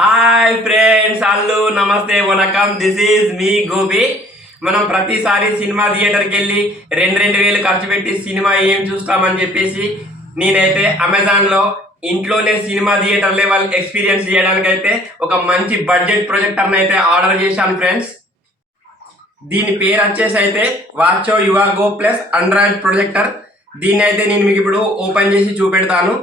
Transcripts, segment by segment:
Hi friends అల్లు నమస్తే వనకం. This is me Gopi. మనం ప్రతిసారి సినిమా థియేటర్కి వెళ్ళి రెండు రెండు వేలు ఖర్చు పెట్టి సినిమా ఏం చూస్తామని చెప్పేసి నేనైతే అమెజాన్లో ఇంట్లోనే సినిమా థియేటర్ లెవెల్ ఎక్స్పీరియన్స్ చేయడానికి అయితే ఒక మంచి బడ్జెట్ ప్రొజెక్టర్ని అయితే ఆర్డర్ చేశాను ఫ్రెండ్స్ దీని పేరు వచ్చేసి అయితే వాచో Yuva Go plus android projector దీన్ని అయితే నేను మీకు ఇప్పుడు ఓపెన్ చేసి చూపెడతాను.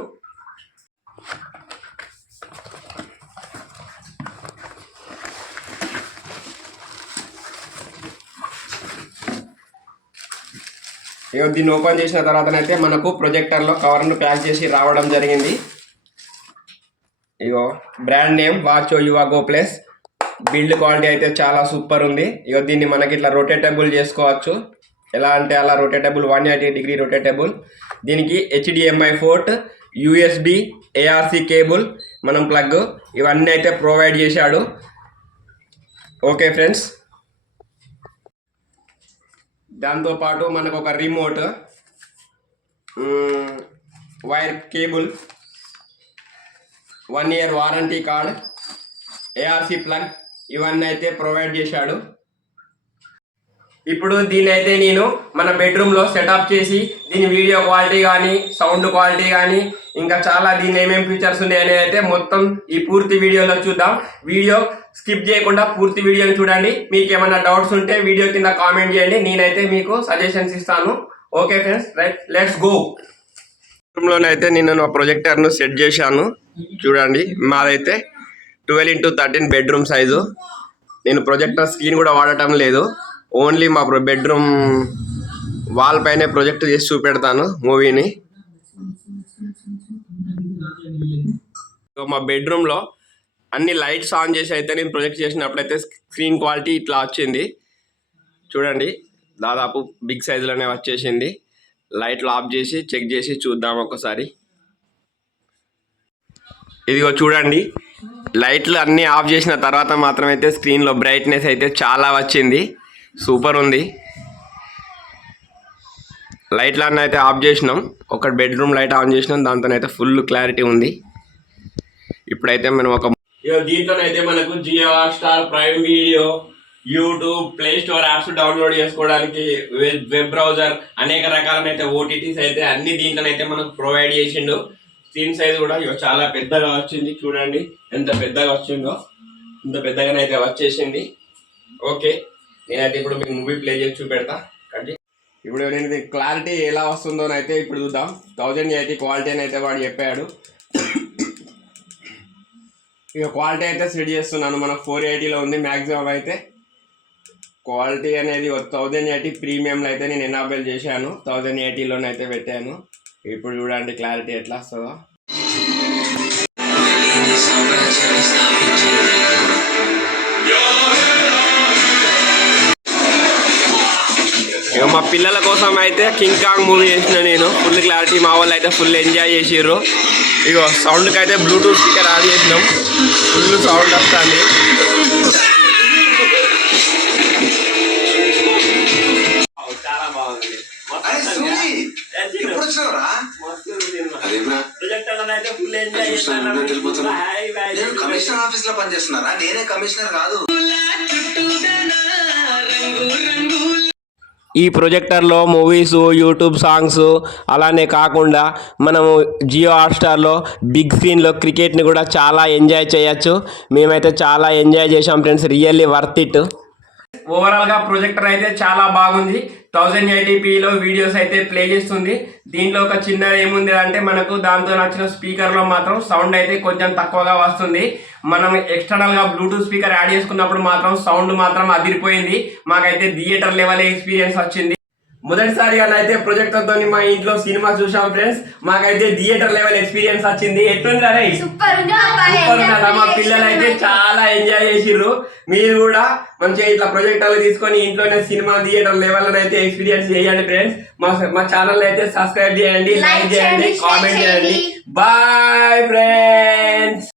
దీన్ని ఓపెన్ చేసిన తర్వాతనైతే మనకు ప్రొజెక్టర్లో కవర్ను ప్యాక్ చేసి రావడం జరిగింది. ఇగో brand name వాచో Yuva Go plus. Build quality అయితే చాలా సూపర్ ఉంది. ఇగో దీన్ని మనకి ఇట్లా రొటేటబుల్ చేసుకోవచ్చు. ఎలా అంటే అలా rotatable one eighty degree rotatable దీనికి HDMI port USB ARC cable మనం ప్లగ్ ఇవన్నీ అయితే ప్రొవైడ్ చేశాడు. ఓకే ఫ్రెండ్స్ దాంతోపాటు మనకు ఒక remote wire cable one year warranty card ARC plug ఇవన్నీ అయితే ప్రొవైడ్ చేశాడు. ఇప్పుడు దీన్ని అయితే నేను మన బెడ్రూమ్లో సెటప్ చేసి దీని వీడియో క్వాలిటీ కానీ సౌండ్ క్వాలిటీ కానీ ఇంకా చాలా దీని ఏమేమి ఫీచర్స్ ఉన్నాయని అయితే మొత్తం ఈ పూర్తి వీడియోలో చూద్దాం. వీడియో స్కిప్ చేయకుండా పూర్తి వీడియోని చూడండి. మీకు ఏమైనా డౌట్స్ ఉంటే వీడియో కింద కామెంట్ చేయండి. నేనైతే మీకు సజెషన్స్ ఇస్తాను. Okay friends right let's go రూమ్లోనైతే నేను నా ప్రొజెక్టర్ను సెట్ చేశాను. చూడండి. మాదైతే twelve into thirteen bedroom size నేను ప్రొజెక్టర్ స్క్రీన్ కూడా వాడటం లేదు. ఓన్లీ మా బెడ్రూమ్ వాల్ పైనే ప్రొజెక్ట్ చేసి చూపెడతాను మూవీని. సో మా బెడ్రూమ్లో అన్ని లైట్స్ ఆన్ చేసి అయితే నేను ప్రొజెక్ట్ చేసినప్పుడైతే స్క్రీన్ క్వాలిటీ ఇట్లా వచ్చింది. చూడండి దాదాపు బిగ్ సైజులోనే వచ్చేసింది. లైట్లు ఆఫ్ చేసి చెక్ చేసి చూద్దాం ఒకసారి. ఇదిగో చూడండి లైట్లు అన్నీ ఆఫ్ చేసిన తర్వాత మాత్రం అయితే స్క్రీన్లో బ్రైట్నెస్ అయితే చాలా వచ్చింది. సూపర్ ఉంది. లైట్లన్నీ అయితే ఆఫ్ చేసినాం. ఒక బెడ్రూమ్ లైట్ ఆన్ చేసినాం. దాంతోనైతే ఫుల్ క్లారిటీ ఉంది. ఇప్పుడైతే మనం ఒక దీంట్లోనైతే మనకు Jio Star Prime Video YouTube Play Store apps download చేసుకోవడానికి వెబ్ వెబ్ బ్రౌజర్ అనేక రకాలైన ఓటీటీస్ అయితే అన్ని దీంట్లోనైతే మనకు ప్రొవైడ్ చేసిండు. స్క్రీన్ సైజ్ కూడా ఇగో చాలా పెద్దగా వచ్చింది. చూడండి. ఎంత పెద్దగా వచ్చిందో. ఇంత పెద్దగానైతే వచ్చేసింది. ఓకే. నేనైతే ఇప్పుడు మీకు మూవీ ప్లే చేసి చూపెడతా. కంటి ఇప్పుడు నేను క్లారిటీ ఎలా వస్తుందో అయితే ఇప్పుడు చూద్దాం. థౌజండ్ ఎయిటీ క్వాలిటీ అని అయితే వాడు చెప్పాడు. ఇక క్వాలిటీ అయితే సెట్ చేస్తున్నాను. మన ఫోర్ ఎయిటీలో ఉంది మ్యాక్సిమం అయితే. క్వాలిటీ అనేది థౌజండ్ ఎయిటీ ప్రీమియంలో అయితే నేను ఎనాబుల్ చేశాను. థౌజండ్ ఎయిటీలోనైతే పెట్టాను. ఇప్పుడు చూడండి క్లారిటీ ఎట్లా వస్తుందో. పిల్లల కోసం అయితే కింగ్ కాంగ్ మూవీ చేసిన నేను ఫుల్ క్లారిటీ మా వాళ్ళు అయితే ఫుల్ ఎంజాయ్ చేసిర్రు ఇగో సౌండ్కి అయితే బ్లూటూత్ స్పీకర్ ఆన్ చేసినాం ఫుల్ సౌండ్ వస్తుంది నేను కమిషనర్ ఆఫీస్లో పనిచేస్తున్నారా నేనే కమిషనర్ కాదు ఈ ప్రొజెక్టర్లో మూవీస్ యూట్యూబ్ సాంగ్స్ అలానే కాకుండా మనము జియో హాట్స్టార్లో బిగ్ స్క్రీన్లో క్రికెట్ని కూడా చాలా ఎంజాయ్ చేయొచ్చు. మేమైతే చాలా ఎంజాయ్ చేసాం ఫ్రెండ్స్. Really worth it. ఓవరాల్గా ప్రొజెక్టర్ అయితే చాలా బాగుంది. థౌజండ్ ఎయిటీపీలో వీడియోస్ అయితే ప్లే చేస్తుంది. దీంట్లో ఒక చిన్న ఏముంది అంటే మనకు దాంతో నచ్చిన స్పీకర్లో మాత్రం సౌండ్ అయితే కొంచెం తక్కువగా వస్తుంది. మనం ఎక్స్టర్నల్గా బ్లూటూత్ స్పీకర్ యాడ్ చేసుకున్నప్పుడు మాత్రం సౌండ్ మాత్రం అదిరిపోయింది. మాకైతే థియేటర్ లెవెల్ ఎక్స్పీరియన్స్ వచ్చింది. మొదటిసారిగా అయితే ప్రొజెక్టర్ తోని మా ఇంట్లో సినిమా చూసాం ఫ్రెండ్స్ మాకైతే థియేటర్ లెవెల్ ఎక్స్పీరియన్స్ వచ్చింది. ఎట్లుంది ఉందన్న. మా పిల్లలు అయితే చాలా ఎంజాయ్ చేసిర్రు. మీరు కూడా మంచిగా ఇట్లా ప్రొజెక్టర్లు తీసుకొని ఇంట్లోనే సినిమా థియేటర్ లెవెల్ అయితే ఎక్స్పీరియన్స్ చేయండి ఫ్రెండ్స్ మా మా ఛానల్ అయితే సబ్స్క్రైబ్ చేయండి లైక్ చేయండి కామెంట్ చేయండి. Bye friends